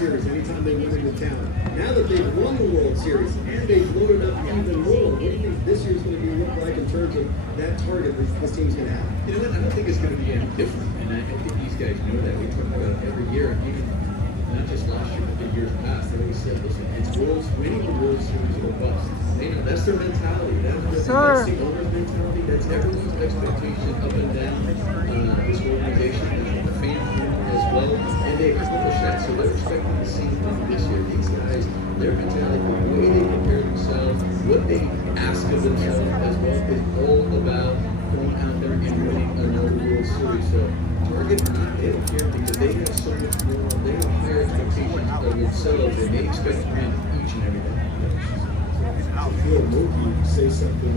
Series anytime they went into town. Now that they've won the World Series and they've loaded up even more, what do you think this year's going to be look like in terms of that target this team's going to have? You know what? I don't think it's going to be any different, and I think these guys know that. We talk about it every year, even not just last year, but the years past. They always said, listen, it's winning the World Series or bust. They know that's their mentality. That's the owner's mentality. That's everyone's expectation up and down this organization, the fans as well, and they accomplish that. So they're expecting the same thing this year. These guys, their mentality, the way they prepare themselves, what they ask of themselves as well, is all about going out there and winning another World Series. So target or not, they don't care because they have so much more. They have higher expectations of themselves, and they expect to win each and every day. I feel Mookie say something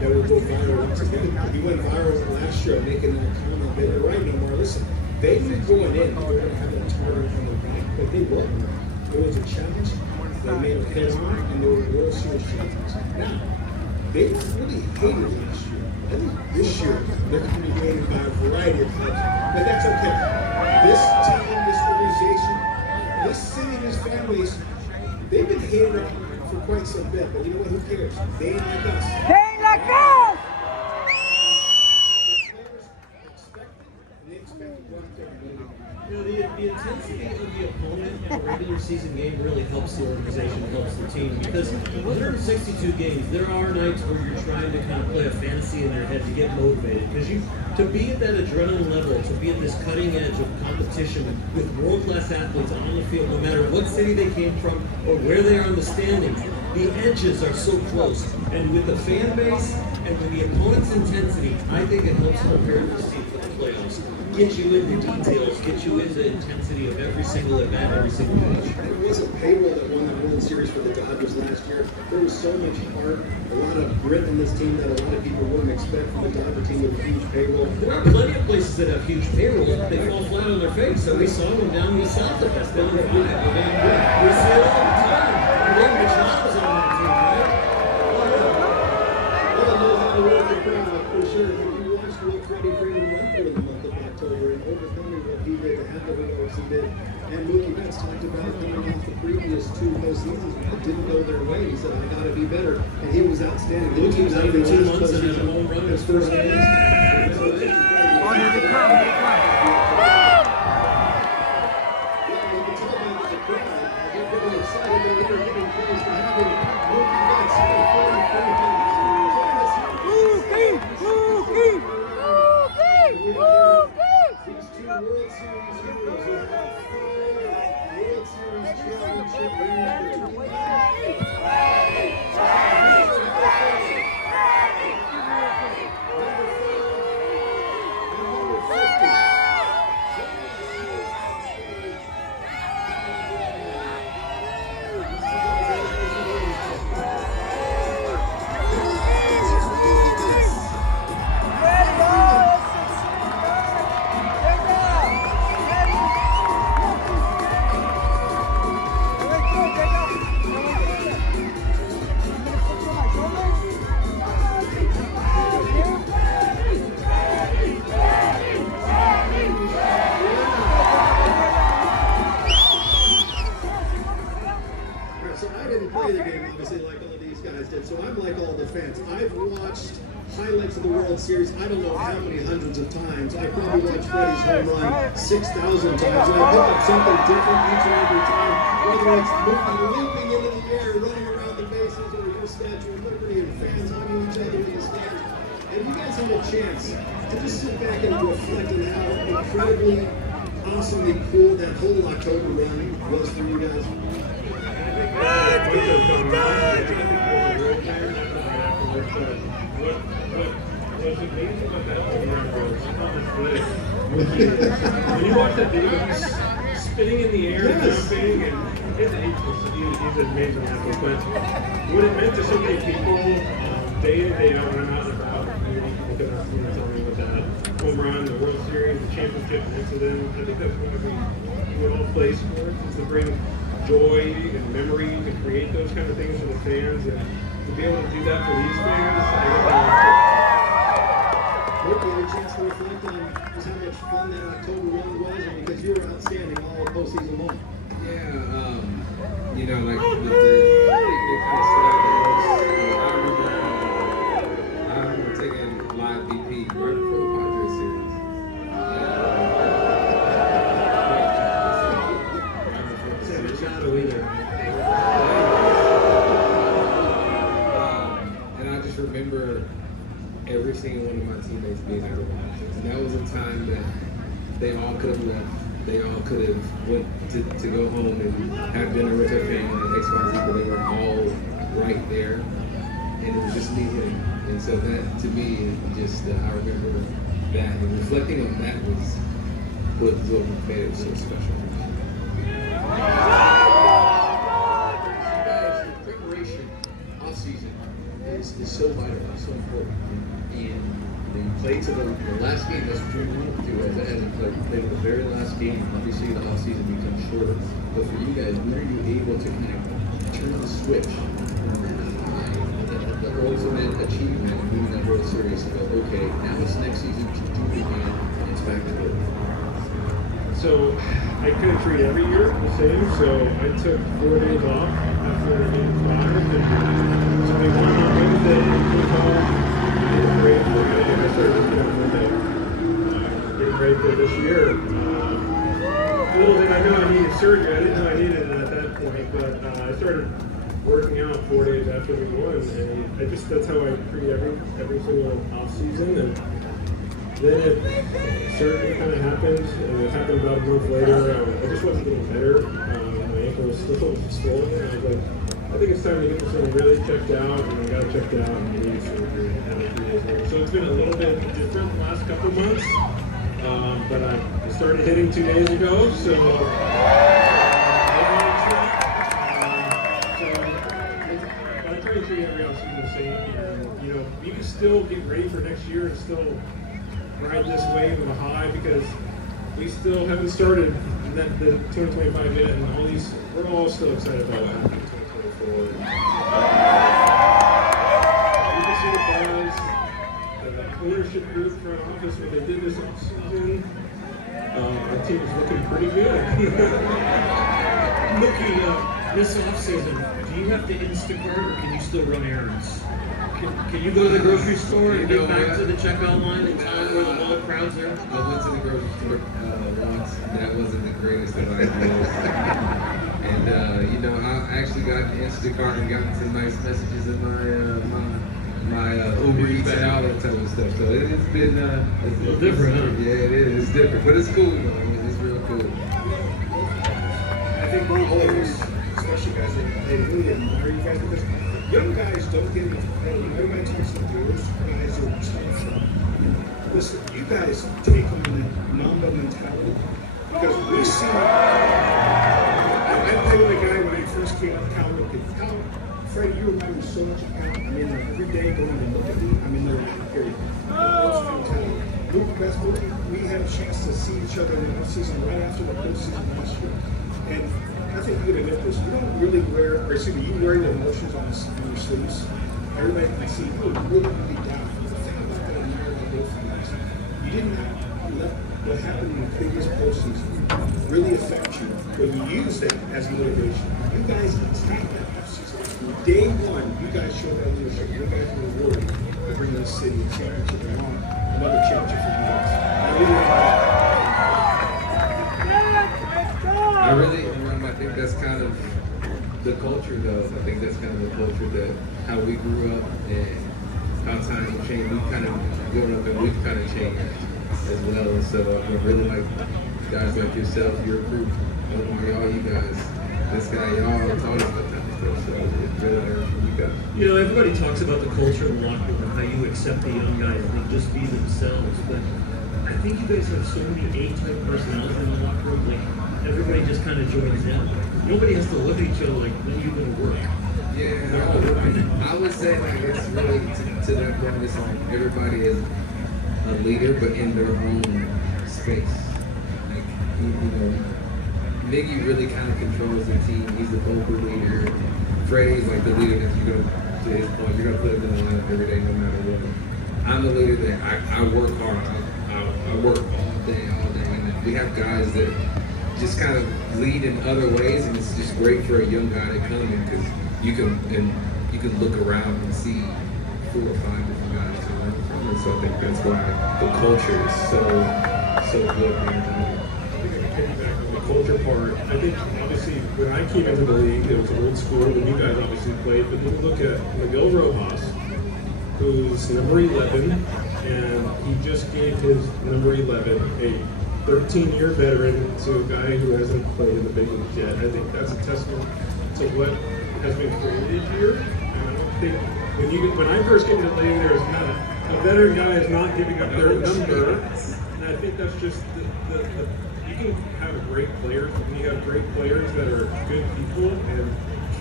that will go viral once again. He went viral last year making that comment. They were right, no more. Listen, they knew going in they were going to have that target on the back, but they wasn't. It was a challenge. They made a head on, and they were World Series champions. Now, they weren't really hated last year. I think this year they're going to be hated by a variety of clubs, but that's okay. This team, this organization, this city, this fan base, they've been hated on for quite some bit, but you know what? Who cares? They ain't like us. They ain't like us! You know, the intensity of the opponent in a regular season game really helps the organization, helps the team, because 162 games, there are nights where you're trying to kind of play a fantasy in your head to get motivated, because to be at that adrenaline level, to be at this cutting edge of competition with world-class athletes on the field, no matter what city they came from or where they are in the standings, the edges are so close. And with the fan base and with the opponent's intensity, I think it helps prepare this team for the playoffs. Get you into details, get you into intensity of every single event, every single match. There wasn't payroll that won the World Series for the Dodgers last year. There was so much heart, a lot of grit in this team that a lot of people wouldn't expect from a Dodger team with a huge payroll. There are plenty of places that have huge payrolls, but they fall flat on their face. So we saw them down in the South at Best Down in 5. We see it all the time. Ray Michel's on that team, right? Well, knows how to work the crowd, for sure. If you watched what Freddie Freeman went through in the month of October and overcoming what he did to handle the course he did. And Mookie Betts talked about coming off the previous 2 postseasons that didn't go their way. He said, I got to be better. And he was outstanding. Mookie was out for 2 months and had a home run in his first game. So I'm like all the fans. I've watched highlights of the World Series, I don't know how many hundreds of times. I probably watched Freddie's home run 6,000 times, and I pick up something different each and every time, whether it's looping into the air, running around the bases, or your Statue of Liberty, and fans hugging each other in the stands. And you guys had a chance to just sit back and reflect on how incredibly, awesomely cool that whole October run was for you guys. What's amazing about that home run was how much good when you watch that video, he's spinning in the air and jumping, and he's an amazing athlete. But what it meant to so many people day in, day out, when I'm out and about, people could not tell me what that home run, the World Series, the championship meant to them. I think that's what we all play sports, is to bring joy and memory, to create those kind of things for the fans, and to be able to do that for these fans. Hope you had a chance to reflect on just how much fun that October run was, and because you were outstanding all postseason long. Yeah, you know, like the thing that kind of stood out the most was I remember taking live BP right before the Padres series. And I just remember every single one of my teammates being at the Padres. And that was a time that they all could have left. They all could have went to go home and have dinner with their family and X, Y, Z, but they were all right there. And it was just me and him. And so that, to me, just, I remember that. And reflecting on that was what made it so special. Preparation, off-season, is so vital, so important. And you play to the last game, that's what you want to do as a player. Play to the very last game. Obviously, the off-season becomes shorter. But for you guys, when are you able to kind of turn the switch? The ultimate achievement of moving that World Series to go, okay, now it's next season to do it again, and it's back to it. So I kind of treat every year the same. So I took 4 days off after getting fired. And so we won on Wednesday and came home. Getting ready for Monday. I started working on Monday. Getting ready for this year. Little did I know I needed surgery. I didn't know I needed it at that point, but I started working out 4 days after we won, and that's how I treat every single off season. And then surgery kind of happened, and it happened about a month later. I just wasn't getting better. My ankle was still swollen, and I was like, I think it's time to get this thing really checked out, and I got it checked out, and I needed surgery, and had it 3 days later. So it's been a little bit different the last couple months, but I started hitting 2 days ago, so. I try to treat every offseason the same. And, you know, you can still get ready for next year and still ride this wave of a high, because we still haven't started the 2025 yet, and we're all still excited about what happens in 2024. You can see the buzz, the ownership group front office, what they did this offseason. Our team is looking pretty good. Mookie, this offseason, do you have to Instacart or can you still run errands? Can you go to the grocery store and get back to the checkout line in time where the whole crowd's there? I went to the grocery store once. That wasn't the greatest of ideas. And, you know, I actually got Instacart and gotten some nice messages in my Uber Eats and all that type of stuff. So it's been it's a little different, huh? Yeah, it is. It's different, but it's cool though. I mean, it's real cool. I think all of us, especially guys that they really admire you guys, because young guys don't get enough credit. Everybody talks about those guys are tough. Listen, you guys take on the Mamba mentality, because we see. I played with a guy when I first came up, Cal. Fred, you remind me so much of Cal. I mean, like every day going and look at me. I mean, they're period. Luke, best movie. We had a chance to see each other in the offseason right after the postseason last year, and I think you would admit this. You don't really wear, or excuse me, you wear your emotions on your sleeves. Everybody can see you really down. The thing about that American both guys, you didn't let what happened in the previous postseason really affect you, but you used that as motivation. You guys attacked that offseason. From day one, you guys showed that leadership. You guys were rewarded for bringing this city a championship and on. Another championship for you guys. I think that's kind of the culture, though. I think that's kind of the culture that how we grew up and how times have changed. We've kind of grown up and we've kind of changed as well. And so I really like guys like yourself, your group, all you guys. This guy, y'all taught us that type of stuff. So it's really learned from you guys. You know, everybody talks about the culture in the locker room and how you accept the young guys and they just be themselves. But I think you guys have so many A-type personalities in the locker room. Like, everybody just kind of joins in. Nobody has to look at each other like, when are you going to work? Yeah, no, I would say like it's really to that point. It's like everybody is a leader, but in their own space. Like you know, Miggy really kind of controls the team. He's the vocal leader. Freddie's like the leader that you're gonna, to his point, you're gonna put him in the lineup every day, no matter what. I'm the leader that I work hard. I work all day, and we have guys that just kind of lead in other ways, and it's just great for a young guy to come in because you can look around and see 4 or 5 different guys to learn from, and so I think that's why the culture is so good. The culture part. I think obviously when I came into the league, it was old school. When you guys obviously played, but you look at Miguel Rojas, who's number 11, and he just gave his number 11 a 13-year veteran to a guy who hasn't played in the big leagues yet. I think that's a testament to what has been created here. And I don't think when I first came to the league, there was not a veteran guy is not giving up their number, and I think that's just the you can have great players when you have great players that are good people and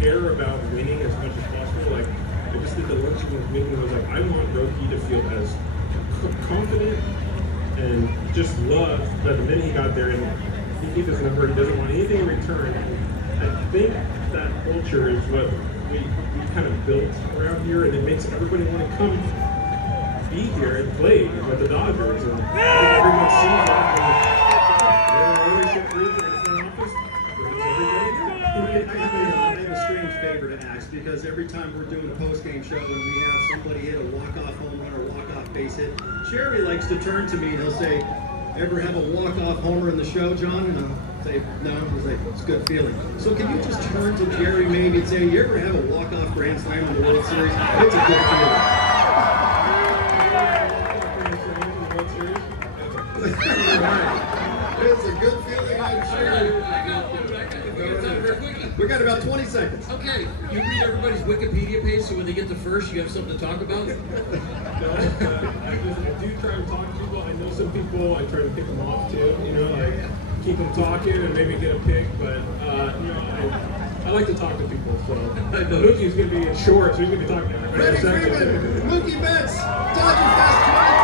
care about winning as much as possible. Like I just did the luncheon with me and I was like, I want Roki to feel as confident and just love that the minute he got there and he gave his number, he doesn't want anything in return. I think that culture is what we kind of built around here, and it makes everybody want to come be here and play with the Dodgers. And I think everyone sees that. I have a strange favor to ask because every time we're doing a post-game show and we have somebody hit a walk-off home run or walk-off base hit, Jerry likes to turn to me and he'll say, "Ever have a walk-off homer in the show, John?" And I'll say, "No." He's like, "It's a good feeling." So can you just turn to Jerry maybe and say, "You ever have a walk-off grand slam in the World Series? It's a good feeling." It's a good feeling, I'm sure. We got about 20 seconds. Okay, you read everybody's Wikipedia page so when they get to first, you have something to talk about? No, I do try to talk to people. I know some people, I try to pick them off too, like keep them talking and maybe get a pick, but, I like to talk to people, so. Mookie's going to be in short, so he's going to be talking to everybody in a second. Mookie Betts, Dodger Fest 2020.